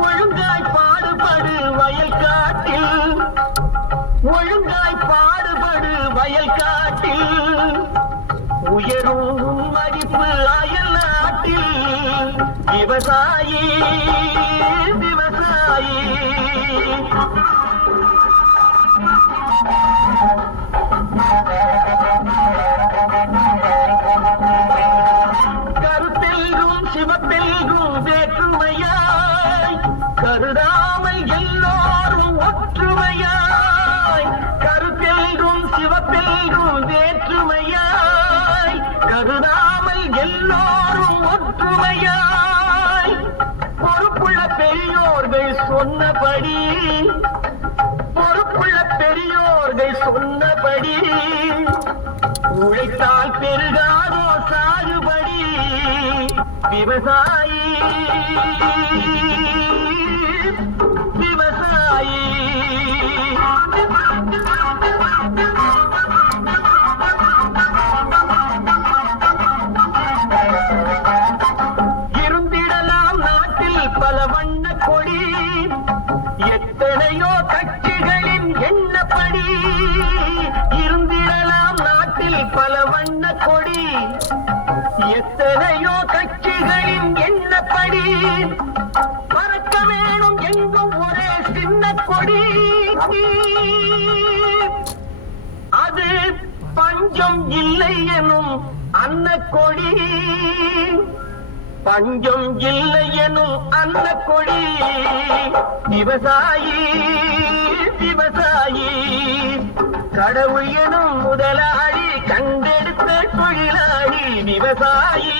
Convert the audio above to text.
ஒழுங்காய் பாடுபடு வயல் காட்டில், ஒழுங்காய் பாடுபடு வயல் காட்டில், உயரும் மதிப்பு அயல் நாட்டில். விவசாயி விவசாயி கருத்தெல்கும் சிவப்பெல்கும் வேற்றுமையாய், கருதாமல் எல்லோரும் ஒற்றுமையாய். கருத்தெல்கும் சிவப்பெல்கும் வேற்றுமையாய், கருதாமல் எல்லோரும் ஒற்றுமையாய். பொறுப்புள்ள பெரியோர்கள் சொன்னபடி, பொறுப்புள்ள பெரியோர்கள் சொன்னபடி, உழைத்தால் பெருகாதோ சாகுபடி. விவசாயி விவசாயி இருந்திடலாம் நாட்டில் பல வண்ண கொடி, எத்தனையோ கட்சிகளின் எண்ணப்படி. இருந்திடலாம் நாட்டில் பல வண்ண கொடி, எத்தனையோ கட்சிகளின் எண்ணப்படி. பறக்க வேணும் எங்கும் ஒரே சின்ன கொடி, அது பஞ்சம் இல்லை எனும் அன்னக்கொடி. பஞ்சம் இல்லை எனும் அன்னக்கொடி. விவசாயி விவசாயி கடவுள் எனும் முதலாளி கண்டெடுத்த தொழிலாளி. விவசாயி